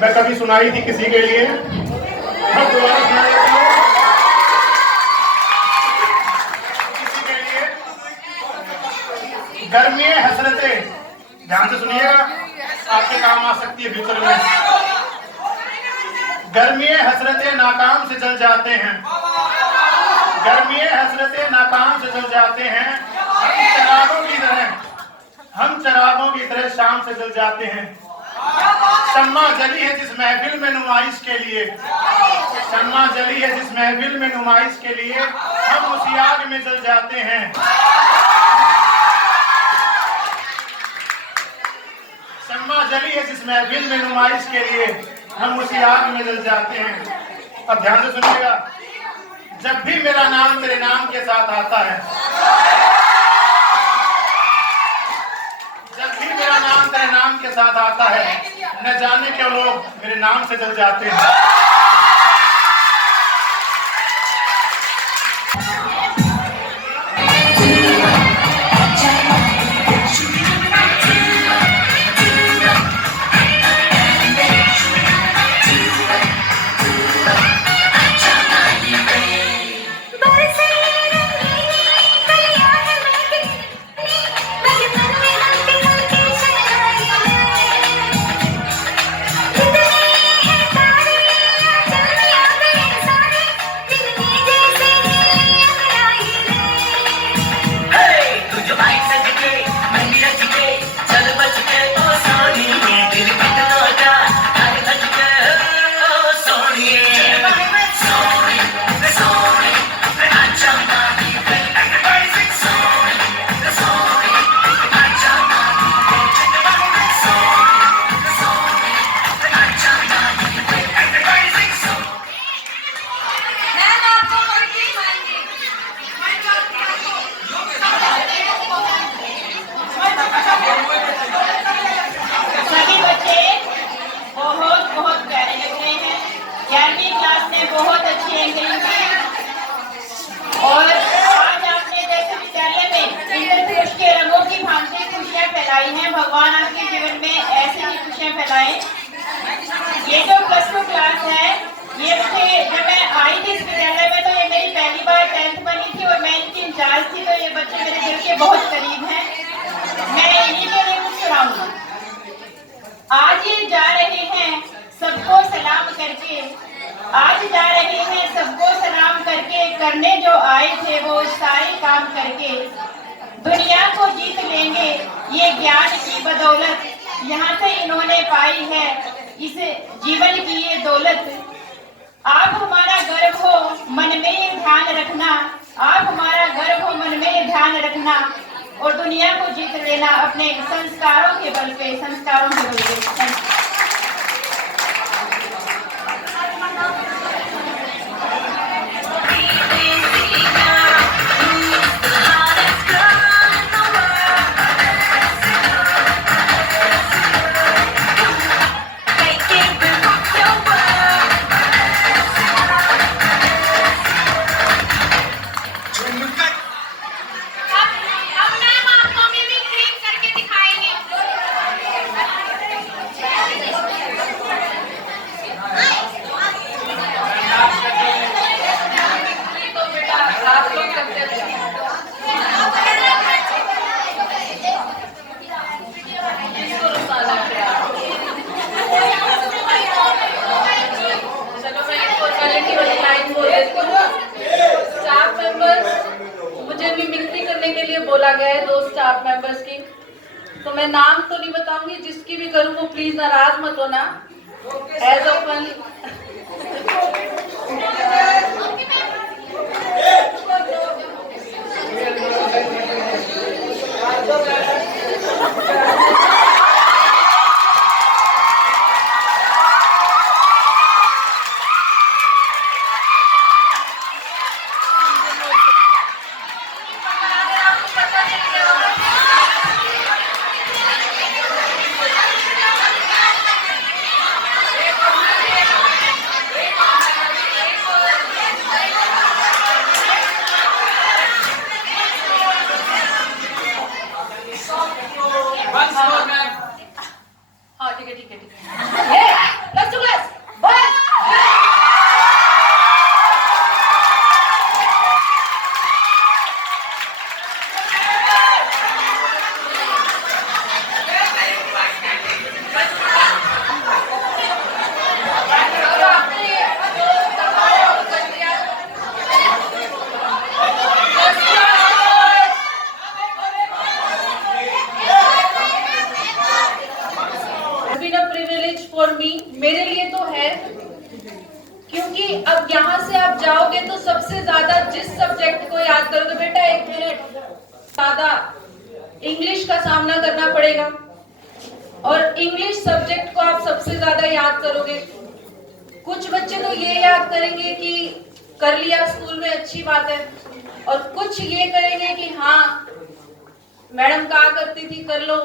मैं कभी सुनाई थी किसी के लिए, मैं दोबारा सुना देता हूँ किसी के लिए। गर्मी हसरतें, ध्यान से सुनिएगा, आपके काम आ सकती है फ्यूचर में। गर्मी हसरतें नाकाम से जल जाते हैं, गर्मी हसरतें नाकाम से जल जाते हैं। हम चरागों की तरह शाम से जल जाते हैं। शम्मा जली है जिस महफिल में नुमाइश के लिए, शम्मा जली है जिस महफिल में नुमाइश के लिए, हम उसी आग में जल जाते हैं। शम्मा जली है जिस महफिल में नुमाइश के लिए, हम उसी आग में जल जाते हैं। अब ध्यान से सुनिएगा, जब भी मेरा नाम तेरे नाम के साथ आता है, जब भी मेरा नाम तेरे नाम के साथ आता है, न जाने क्यों लोग मेरे नाम से जल जाते हैं। बहुत अच्छी एंकरिंग की और आज आपने जैसे विद्यालय में इंद्रधनुष के रंगों की भांति खुशियां फैलाई हैं। भगवान आपके जीवन में ऐसी ही खुशियां फैलाएं। ये जो +2 क्लास है, ये मुझे जब मैं आई थी इस विद्यालय में तो ये मेरी पहली बार 10th बनी थी और मैं इनकी इंचार्ज थी, तो ये बच्चे मेरे दिल के बहुत करीब हैं। मैं इन्हीं के लिए कुछ सुनाऊंगी। आज ये जा रहे हैं सबको सलाम करके, आज जा रहे हैं सबको सलाम करके, करने जो आए थे वो सारे काम करके। दुनिया को जीत लेंगे ये ज्ञान की बदौलत, यहाँ से इन्होंने पाई है इस जीवन की ये दौलत। आप हमारा गर्व हो मन में ध्यान रखना, आप हमारा गर्व हो मन में ध्यान रखना, और दुनिया को जीत लेना अपने संस्कारों के बल पे, संस्कारों के बल पे। बोला गया है 2 स्टाफ मेंबर्स की, तो मैं नाम तो नहीं बताऊंगी, जिसकी भी करूं वो प्लीज नाराज मत होना। एज ओपन हाँ ठीक है। कि अब यहाँ से आप जाओगे तो सबसे ज्यादा जिस सब्जेक्ट को याद करोगे, बेटा 1 मिनट, ज्यादा इंग्लिश का सामना करना पड़ेगा और इंग्लिश सब्जेक्ट को आप सबसे ज्यादा याद करोगे। कुछ बच्चे तो ये याद करेंगे कि कर लिया स्कूल में अच्छी बात है, और कुछ ये करेंगे कि हाँ मैडम कहा करती थी कर लो,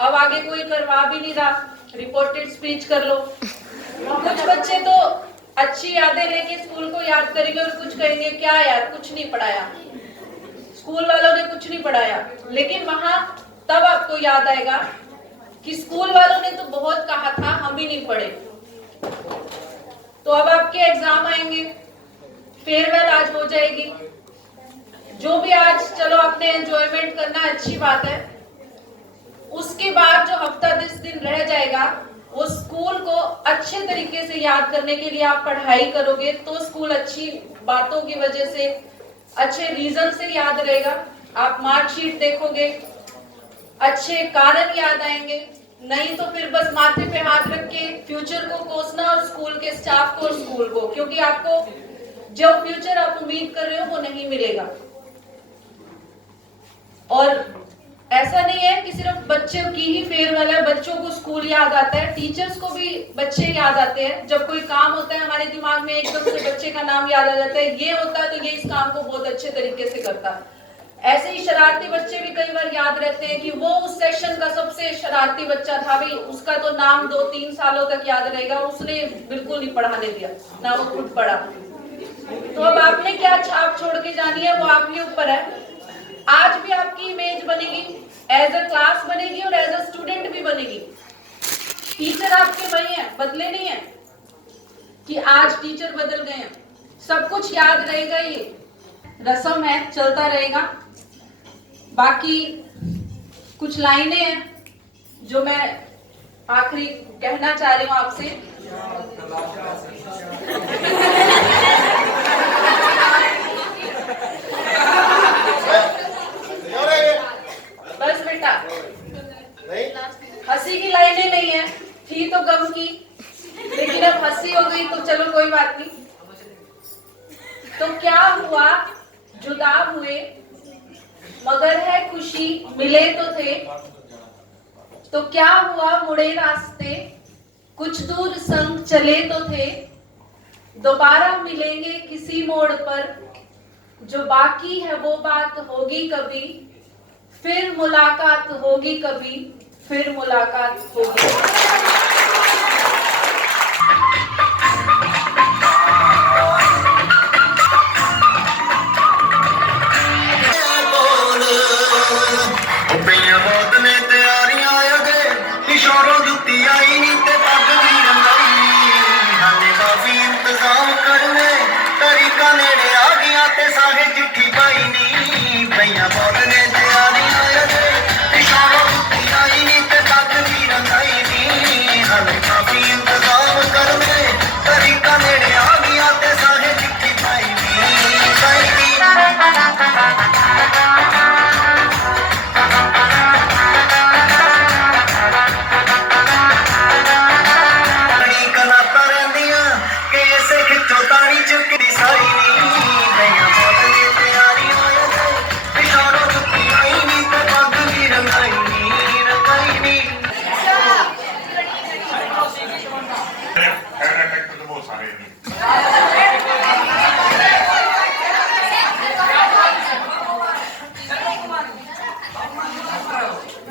अब आगे कोई करवा भी नहीं रहा, रिपोर्टेड स्पीच कर लो। कुछ बच्चे तो अच्छी यादें लेके स्कूल को याद करेंगे और कुछ कहेंगे क्या यार कुछ नहीं पढ़ाया, स्कूल वालों ने कुछ नहीं पढ़ाया। लेकिन वहां तब आपको याद आएगा कि स्कूल वालों ने तो बहुत कहा था, हम ही नहीं पढ़े। तो अब आपके एग्जाम आएंगे, फेयरवेल आज हो जाएगी, जो भी आज चलो आपने एंजॉयमेंट करना अच्छी बात है, उसके बाद जो हफ्ता 10 दिन रह जाएगा वो स्कूल को अच्छे तरीके से याद करने के लिए आप पढ़ाई करोगे तो स्कूल अच्छी बातों की वजह से, अच्छे रीजन से याद रहेगा। आप मार्कशीट देखोगे, अच्छे कारण याद आएंगे, नहीं तो फिर बस माथे पे हाथ रख के फ्यूचर को कोसना और स्कूल के स्टाफ को और स्कूल को, क्योंकि आपको जो फ्यूचर आप उम्मीद कर रहे हो वो नहीं मिलेगा। और ऐसा नहीं है कि सिर्फ बच्चों की ही फेयरवेल है, बच्चों को स्कूल याद आता है, टीचर्स को भी बच्चे याद आते हैं। जब कोई काम होता है हमारे दिमाग में एकदम से बच्चे का नाम याद आ जाता है, ये होता है तो ये इस काम को बहुत अच्छे तरीके से करता है। ऐसे ही शरारती बच्चे भी कई बार याद रहते हैं कि वो उस सेक्शन का सबसे शरारती बच्चा था, भाई उसका तो नाम 2-3 सालों तक याद रहेगा, उसने बिल्कुल नहीं पढ़ाने दिया, ना वो खुद पढ़ा। तो अब आपने क्या छाप छोड़ के जानी है वो आपके ऊपर है। आज भी आपकी इमेज बनेगी, एज अ क्लास बनेगी और एज अ स्टूडेंट भी बनेगी। टीचर आपके वही हैं, बदले नहीं है कि आज टीचर बदल गए हैं, सब कुछ याद रहेगा, ये रस्म है, चलता रहेगा। बाकी कुछ लाइनें हैं जो मैं आखिरी कहना चाह रही हूं आपसे। बस बेटा, हंसी की लाइनें नहीं है, थी तो गम की, लेकिन अब हंसी हो गई तो चलो कोई बात नहीं। तो क्या हुआ, जुदा हुए मगर है खुशी, मिले तो थे। तो क्या हुआ, मुड़े रास्ते, कुछ दूर संग चले तो थे। दोबारा मिलेंगे किसी मोड़ पर, जो बाकी है वो बात होगी कभी, फिर मुलाकात होगी कभी, फिर मुलाकात होगी।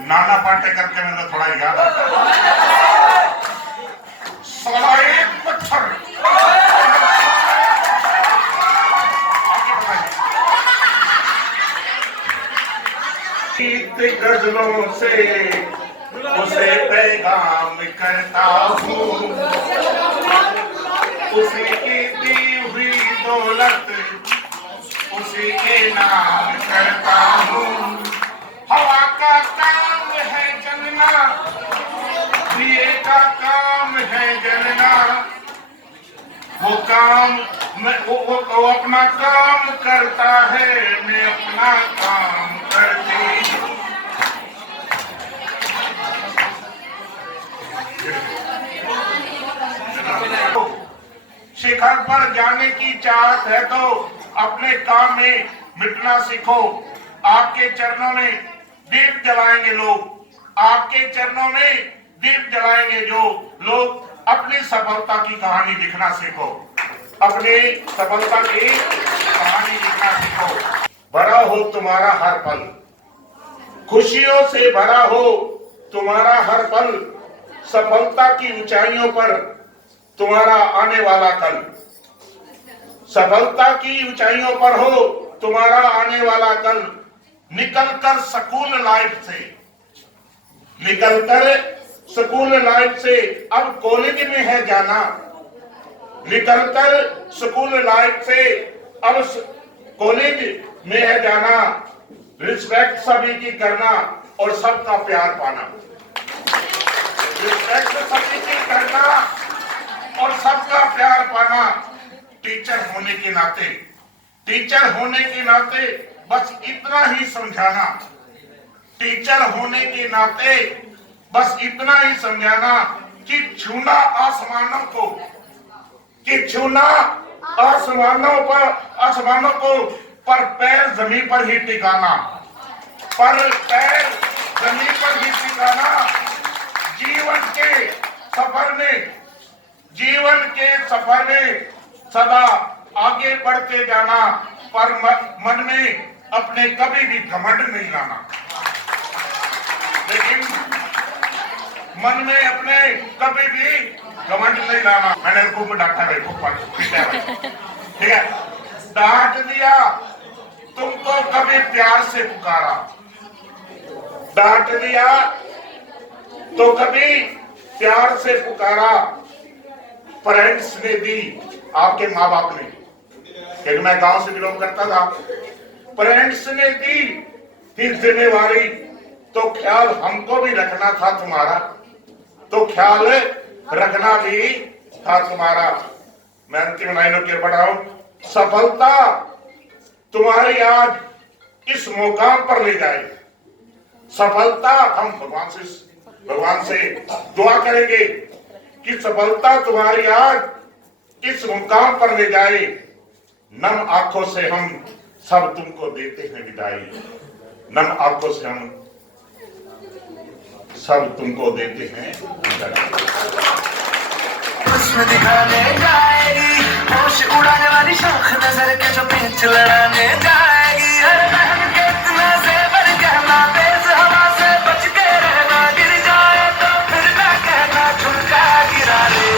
नाना पाटेकर के मेरे थोड़ा याद आता है, मच्छर गजलों से उसे पैगाम करता हूँ, उसी की दी हुई दौलत उसी के नाम करता हूँ। हवा का काम है जलना, दिए का काम है जलना, वो काम वो अपना काम करता है, मैं अपना काम करती हूँ। श्री शिखर पर जाने की चाहत है तो अपने काम में मिटना सीखो। आपके चरणों में दीप जलाएंगे लोग, आपके चरणों में दीप जलाएंगे जो लोग। अपनी सफलता की कहानी लिखना सीखो, अपनी सफलता की कहानी लिखना सीखो। भरा हो तुम्हारा हर पल, खुशियों से भरा हो तुम्हारा हर पल, सफलता की ऊंचाइयों पर तुम्हारा आने वाला कल। सफलता की ऊंचाइयों पर हो तुम्हारा आने वाला कल। निकलकर स्कूल लाइफ से, निकलकर स्कूल लाइफ से अब कॉलेज में है जाना। निकलकर स्कूल लाइफ से अब कॉलेज में है जाना। रिस्पेक्ट सभी की करना और सबका प्यार पाना। रिस्पेक्ट सभी की करना और सबका प्यार पाना। टीचर होने के नाते, टीचर होने के नाते बस इतना ही समझाना। टीचर होने के नाते बस इतना ही समझाना कि छूना आसमानों को, कि छूना आसमानों को पर पैर जमीन पर ही टिकाना, पर पैर जमीन पर ही टिकाना। जीवन के सफर में सदा आगे बढ़ते जाना, पर मन में अपने कभी भी घमंड नहीं लाना। लेकिन मन में अपने कभी भी घमंड नहीं लाना। मैंने खूब डांटा है, खूब पीटा है, ठीक है। डांट दिया तुमको कभी प्यार से पुकारा, डांट दिया तो कभी प्यार से पुकारा। पेरेंट्स ने दी, आपके माँ बाप ने, क्योंकि मैं गांव से बिलोंग करता था। पेरेंट्स ने दी फिर जिम्मेवारी, तो ख्याल हमको भी रखना था तुम्हारा, तो ख्याल रखना भी था तुम्हारा। मैं अंतिम लाइनों की ओर बढ़ रहा हूं। सफलता तुम्हारी आज इस मुकाम पर ले जाए। सफलता हम भगवान से दुआ करेंगे कि सफलता तुम्हारी आज इस मुकाम पर ले जाए। नम आंखों से हम सब तुमको देते हैं विदाई। नम आंखों से हम सब तुमको देते हैं दिखाने जाएगी, होश उड़ाने वाली शौक नजर के जो पेच लड़ाने जाएगी। हर बहन के इतना ज़ेवर कहना, तेज हवा से बच के रहना, गिर जाए तो फिर ना कहना झुमका गिरा रे।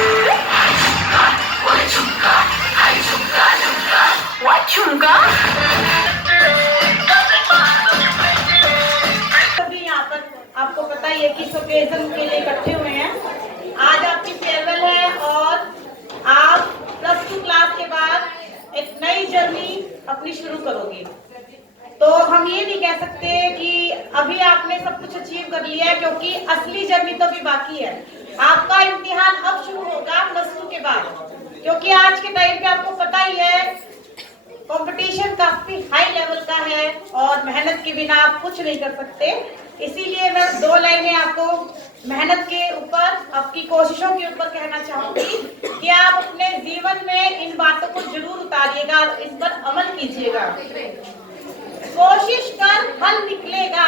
वो झुमका, हाय झुमका झुमका, वो झुमका। सभी यहाँ पर आपको पता ही है कि ओकेजन के लिए इकट्ठे हुए हैं। आज आपकी फेयरवेल है और आप +2 क्लास के बाद एक नई जर्नी अपनी शुरू करोगे। तो हम ये नहीं कह सकते कि अभी आपने सब कुछ अचीव कर लिया है, क्योंकि असली जर्नी तो अभी बाकी है। आपका इम्तिहान अब शुरू होगा +2 के बाद, क्योंकि आज के टाइम पे आपको पता ही है कंपटीशन काफी हाई लेवल का है और मेहनत के बिना आप कुछ नहीं कर सकते। इसीलिए मैं 2 लाइनें आपको मेहनत के ऊपर, आपकी कोशिशों के ऊपर कहना चाहूंगी कि आप अपने जीवन में इन बातों को जरूर उतारिएगा और इस पर अमल कीजिएगा। कोशिश कर फल निकलेगा,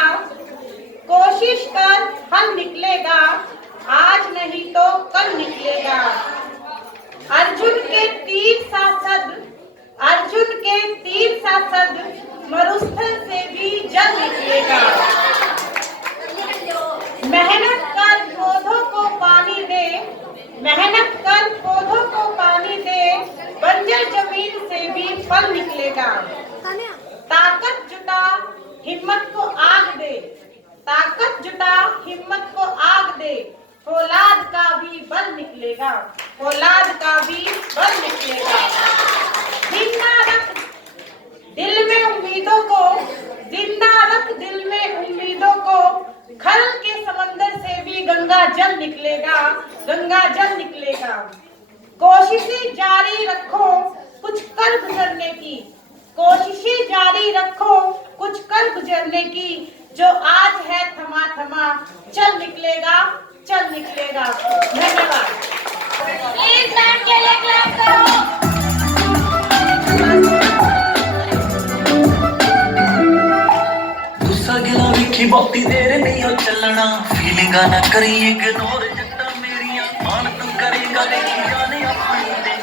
कोशिश कर फल निकलेगा, आज नहीं तो कल निकलेगा। अर्जुन के तीर सांसद, अर्जुन के तीर सांसद, मरुस्थल से भी जल निकलेगा। मेहनत कर पौधों को पानी दे, मेहनत कर पौधों को पानी दे, बंजर जमीन से भी फल निकलेगा। ताकत जुटा हिम्मत को आग दे, ताकत जुटा हिम्मत को आग दे, फौलाद का भी बल निकलेगा, फौलाद का भी बल निकलेगा। जिंदा रख दिल में उम्मीदों को, जिंदा रख दिल में उम्मीदों को, खल के समंदर से भी गंगा जल निकलेगा, गंगा जल निकलेगा। कोशिशें जारी रखो कुछ कर गुजरने की, कोशिशें जारी रखो कुछ कर गुजरने की, जो आज है थमा थमा चल निकलेगा, चल निकलेगा। धन्यवाद। प्लीज बैंड के लिए क्लैप करो। औखी बहुती देर नहीं हो चलना फीलिंगा ना करी इग्नोर जट्टा मेरिया मान तू करेगा देखी जाने अपनी दे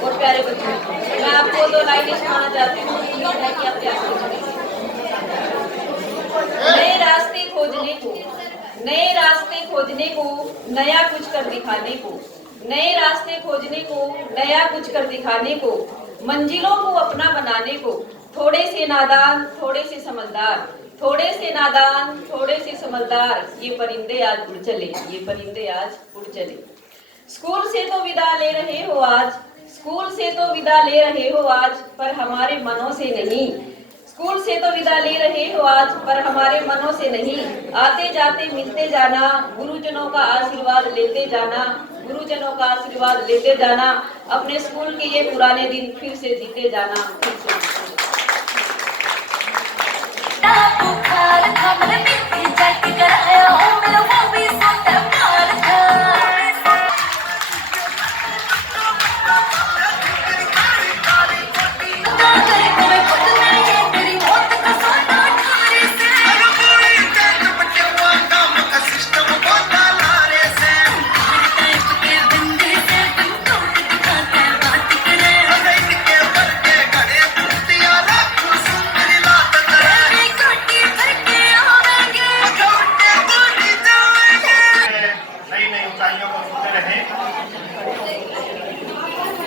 और प्यारे बच्चों, मैं आपको 2 लाइनें सुनाना चाहती हूँ। उम्मीद है कि आप क्या नए रास्ते खोजने को, नए रास्ते खोजने को, नया कुछ कर दिखाने को, नए रास्ते खोजने को, नया कुछ कर दिखाने को, मंजिलों को अपना बनाने को, थोड़े से नादान थोड़े से समझदार, थोड़े से नादान थोड़े से समझदार, ये परिंदे आज उड़ चले, ये परिंदे आज उड़ चले। स्कूल से तो विदा ले रहे हो आज, स्कूल से तो विदा ले रहे हो आज, पर हमारे मनों से नहीं। स्कूल से तो विदा ले रहे हो आज, पर हमारे मनों से नहीं। आते जाते मिलते जाना, गुरुजनों का आशीर्वाद लेते जाना, गुरुजनों का आशीर्वाद लेते जाना, अपने स्कूल के ये पुराने दिन फिर से जीते जाना, फिर से जीते जाना।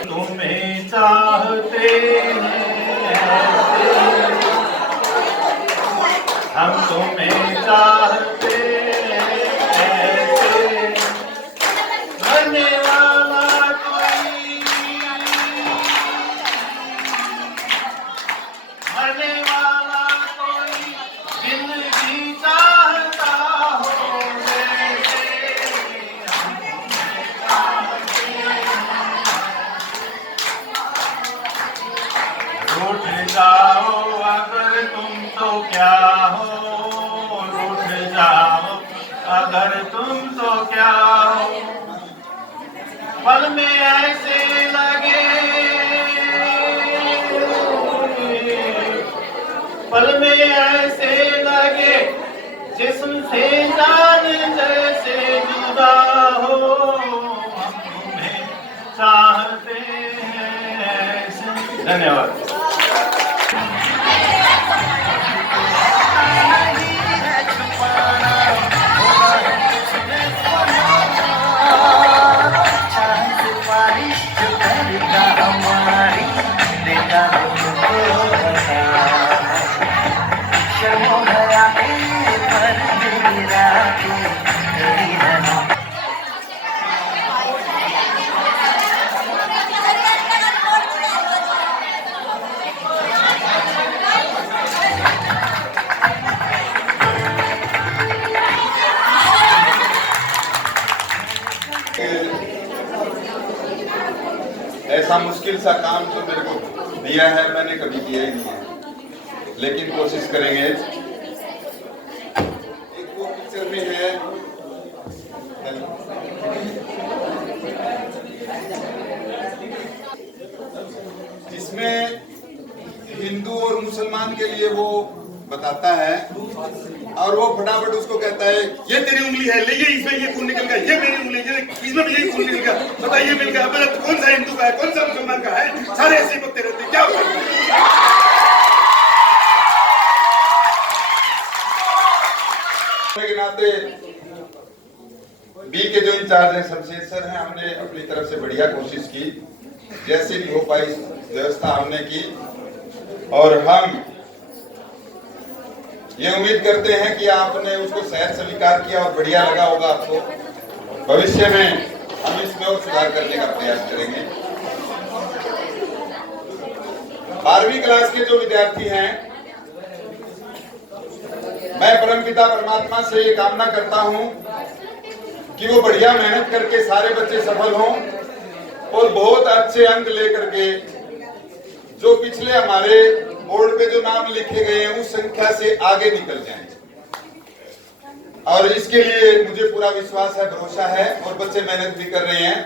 तुम्हें चाहते हैं हम तुम्हें चाहते ऐसे मरने वाला कोई, मरने वाला कोई जिंदगी चाहता हो रूठ जाओ अगर तुम तो क्या हो, रूठ जाओ अगर तुम तो क्या हो, पल में ऐसे लगे, पल में ऐसे लगे जिस्म से जान जैसे जुदा हो, हम तुम्हें चाहते हैं। धन्यवाद। ऐसा मुश्किल सा काम जो मेरे को दिया है मैंने कभी किया ही नहीं है, लेकिन कोशिश करेंगे। एक वो पिक्चर में है, जिसमें हिंदू और मुसलमान के लिए वो बताता है और वो फटाफट उसको कहता है ये तेरी उंगली है, ले ये इसमें ये खून निकल गया, ये मेरी उंगली है, इसमें भी यही खून निकल गया, बताइए मिल गया, तो कौन सा हिंदू का है कौन सा मुसलमान का है, सारे ऐसे बकते रहते क्या होगा। के नाते बी के जो इंचार्ज है शमशेर सर हैं, हमने अपनी तरफ से बढ़िया कोशिश की, जैसे भी हो पाई व्यवस्था हमने की और हम ये उम्मीद करते हैं कि आपने उसको सहज स्वीकार किया और बढ़िया लगा होगा आपको। भविष्य में हम इसमें इसमें और सुधार करने का प्रयास करेंगे। 12वीं क्लास के जो विद्यार्थी हैं, मैं परमपिता परमात्मा से ये कामना करता हूं कि वो बढ़िया मेहनत करके सारे बच्चे सफल हों और बहुत अच्छे अंक लेकर के जो पिछले हमारे बोर्ड पे जो नाम लिखे गए हैं उस संख्या से आगे निकल जाएं। और इसके लिए मुझे पूरा विश्वास है, भरोसा है और बच्चे मेहनत भी कर रहे हैं।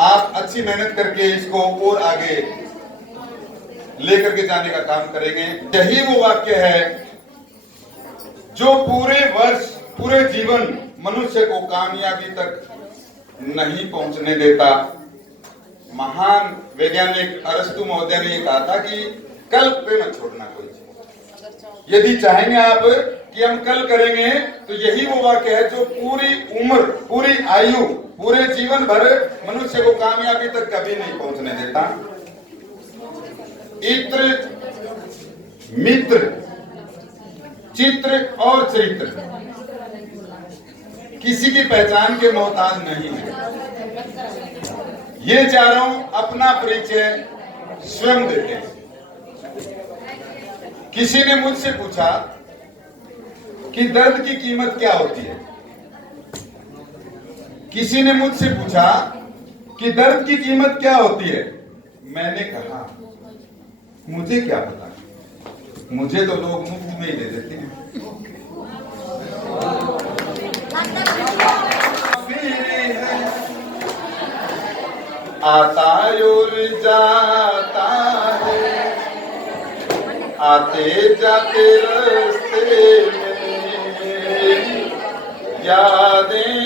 आप अच्छी मेहनत करके इसको और आगे लेकर के जाने का काम करेंगे। यही वो वाक्य है जो पूरे वर्ष, पूरे जीवन मनुष्य को कामयाबी तक नहीं पहुंचने देता। महान वैज्ञानिक अरस्तु महोदय ने कहा था कि कल पे मत छोड़ना कोई चीज। यदि चाहेंगे आप कि हम कल करेंगे तो यही वो वाक्य है जो पूरी उम्र, पूरी आयु, पूरे जीवन भर मनुष्य को कामयाबी तक कभी नहीं पहुंचने देता। इत्र, मित्र, चित्र और चरित्र किसी की पहचान के मोहताज नहीं है। ये चारों अपना परिचय स्वयं देते हैं। किसी ने मुझसे पूछा कि दर्द की कीमत क्या होती है। किसी ने मुझसे पूछा कि दर्द की कीमत क्या होती है। मैंने कहा मुझे क्या पता, मुझे तो लोग मुफ्त में ही दे देते हैं। आता और जाता है, आते जाते रास्ते में यादें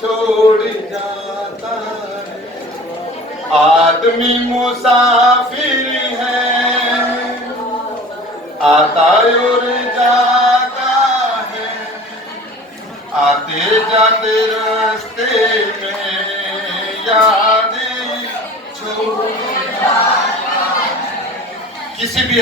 छोड़ जाता है। आदमी मुसाफिर है, आता और जाता है, आते जाते रास्ते में यादें छोड़ जाता है। किसी भी